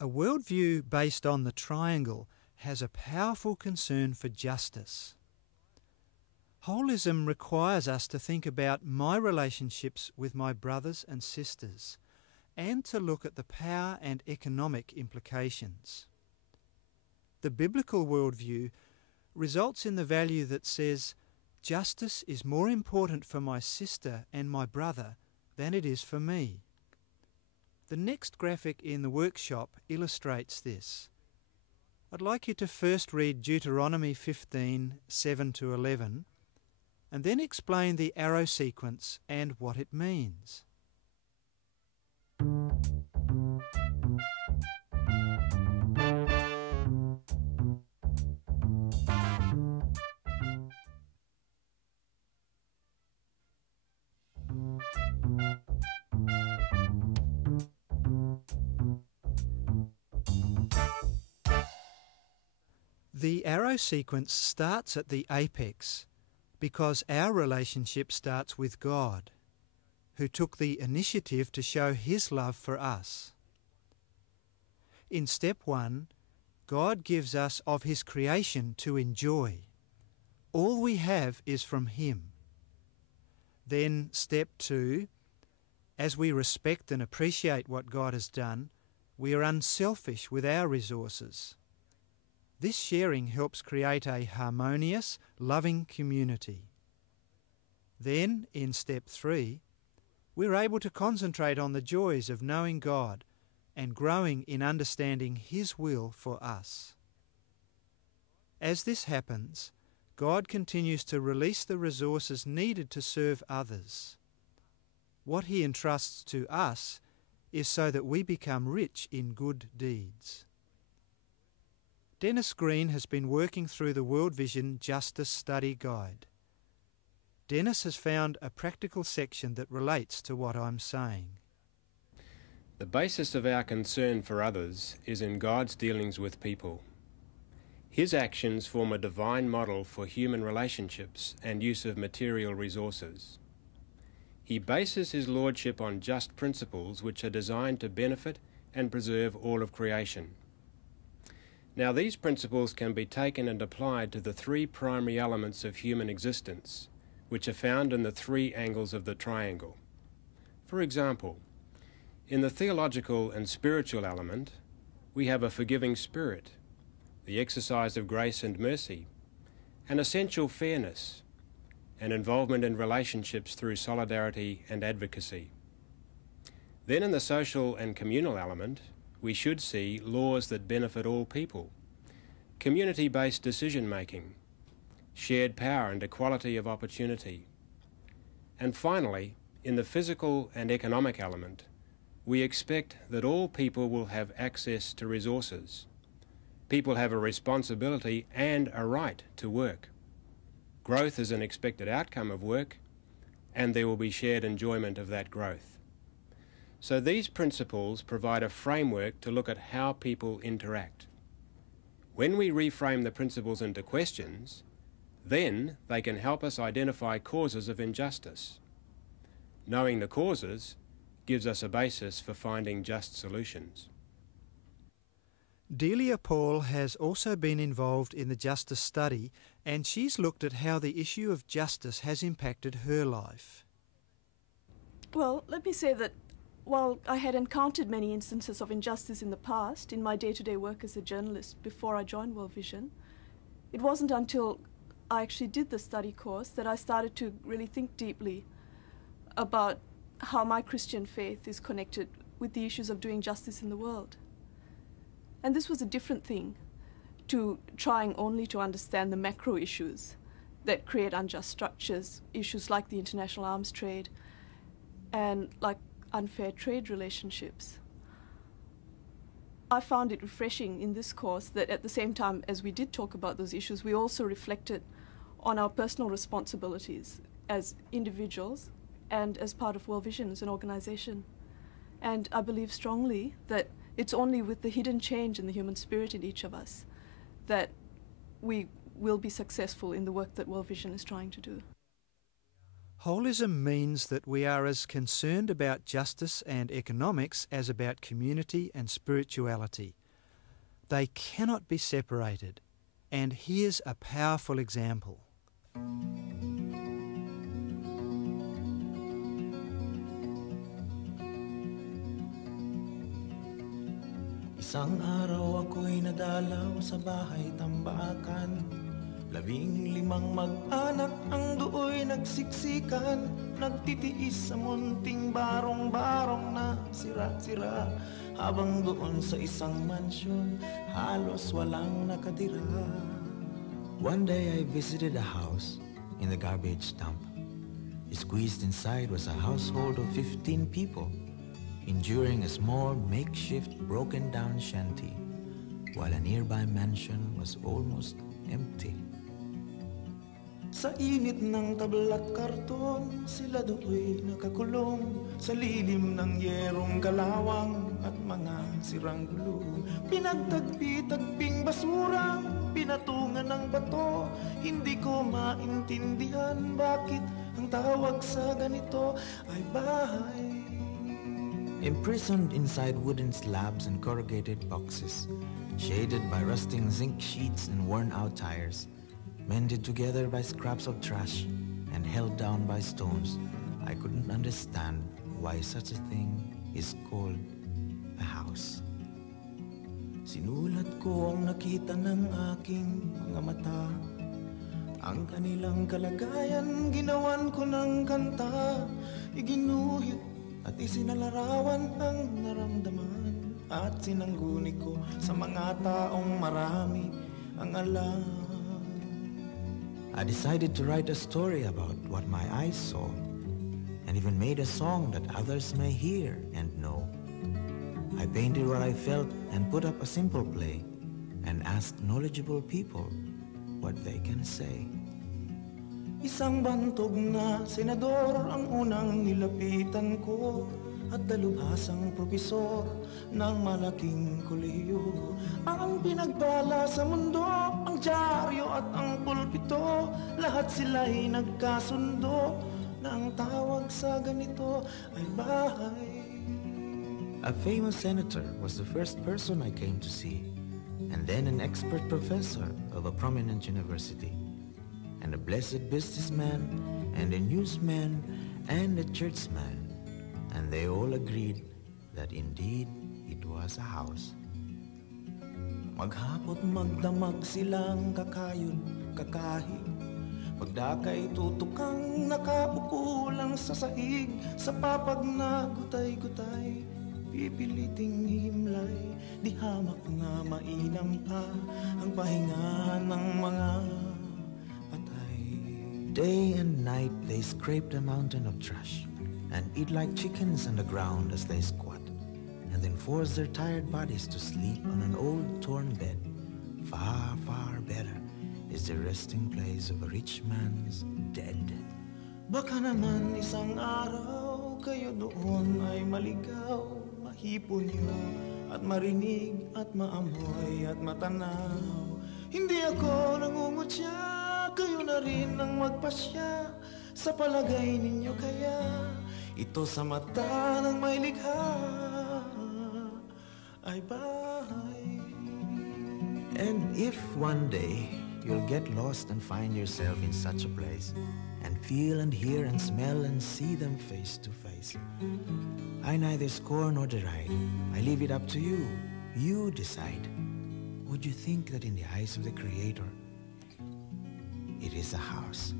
A worldview based on the triangle has a powerful concern for justice. Holism requires us to think about my relationships with my brothers and sisters and to look at the power and economic implications. The biblical worldview results in the value that says justice is more important for my sister and my brother than it is for me. The next graphic in the workshop illustrates this. I'd like you to first read Deuteronomy 15, 7-11, and then explain the arrow sequence and what it means. The arrow sequence starts at the apex because our relationship starts with God, who took the initiative to show His love for us. In step 1, God gives us of His creation to enjoy. All we have is from Him. Then step 2, as we respect and appreciate what God has done, we are unselfish with our resources. This sharing helps create a harmonious, loving community. Then, in step 3, we're able to concentrate on the joys of knowing God and growing in understanding His will for us. As this happens, God continues to release the resources needed to serve others. What He entrusts to us is so that we become rich in good deeds. Dennis Green has been working through the World Vision Justice Study Guide. Dennis has found a practical section that relates to what I'm saying. The basis of our concern for others is in God's dealings with people. His actions form a divine model for human relationships and use of material resources. He bases His lordship on just principles which are designed to benefit and preserve all of creation. Now, these principles can be taken and applied to the 3 primary elements of human existence, which are found in the 3 angles of the triangle. For example, in the theological and spiritual element, we have a forgiving spirit, the exercise of grace and mercy, an essential fairness, and involvement in relationships through solidarity and advocacy. Then in the social and communal element, we should see laws that benefit all people, community-based decision-making, shared power and equality of opportunity. And finally, in the physical and economic element, we expect that all people will have access to resources. People have a responsibility and a right to work. Growth is an expected outcome of work, and there will be shared enjoyment of that growth. So these principles provide a framework to look at how people interact. When we reframe the principles into questions, then they can help us identify causes of injustice. Knowing the causes gives us a basis for finding just solutions. Delia Paul has also been involved in the justice study, and she's looked at how the issue of justice has impacted her life. Well, let me say that while I had encountered many instances of injustice in the past, in my day-to-day work as a journalist before I joined World Vision, it wasn't until I actually did the study course that I started to really think deeply about how my Christian faith is connected with the issues of doing justice in the world. And this was a different thing to trying only to understand the macro issues that create unjust structures, issues like the international arms trade and like unfair trade relationships. I found it refreshing in this course that at the same time as we did talk about those issues, we also reflected on our personal responsibilities as individuals and as part of World Vision as an organization. And I believe strongly that it's only with the hidden change in the human spirit in each of us that we will be successful in the work that World Vision is trying to do. Holism means that we are as concerned about justice and economics as about community and spirituality. They cannot be separated, and here's a powerful example. Isang araw ako'y nadalaw sa bahay tambakan. 15 mag-anak ang do'y nagsiksikan. Nagtitiis sa munting barong-barong na sira-sira. Habang doon sa isang mansyon, halos walang nakatira. One day I visited a house in the garbage dump. Squeezed inside was a household of 15 people, enduring a small makeshift broken-down shanty, while a nearby mansion was almost empty. Sa init ng tabla't karton, sila do'y nakakulong sa lilim ng yerong kalawang at mga sirang gulong. Pinagtagpi-tagping basurang pinatungan ng bato. Hindi ko maintindihan bakit ang tawag sa ganito ay bahay. Imprisoned inside wooden slabs and corrugated boxes, shaded by rusting zinc sheets and worn-out tires, mended together by scraps of trash and held down by stones, I couldn't understand why such a thing is called a house. Sinulat ko ang nakita ng aking mga mata. Ang kanilang kalagayan, ginawan ko ng kanta. Iginuhit at isinalarawan ang naramdaman. At sinangguni ko sa mga taong marami ang alam. I decided to write a story about what my eyes saw, and even made a song that others may hear and know. I painted what I felt and put up a simple play, and asked knowledgeable people what they can say. Isang bantog na senador ang unang nilapitan ko, at dalubhasang propesor ng malaking kolehiyo. Ang pinagbala sa mundo, ang dyaryo at ang pulpito, lahat sila'y nagkasundo na ang tawag sa ganito ay bahay. A famous senator was the first person I came to see, and then an expert professor of a prominent university, and a blessed businessman, and a newsman, and a churchman, and they all agreed that indeed it was a house. Maghapot magdamag silang kakayod, kakahig. Pagdakay tutukang nakaupo lang sa sahig. Sa papag na gutay-gutay, pipiliting himlay. Di hamak na mainam pa ang pahinga ng mga patay. Day and night they scraped a mountain of trash and eat like chickens on the ground as they squat, and then force their tired bodies to sleep on an old torn bed. Far, far better is the resting place of a rich man's dead. Baka naman isang araw kayo doon ay maligaw, mahipon niyo at marinig at maamoy at matanaw. Hindi ako nangungutya, kayo na rin ang magpasya. Sa palagay ninyo kaya ito sa mata ng may likha ay bahay. And if one day you'll get lost and find yourself in such a place, and feel and hear and smell and see them face to face, I neither scorn nor deride. I leave it up to you. You decide. Would you think that in the eyes of the Creator, it is a house?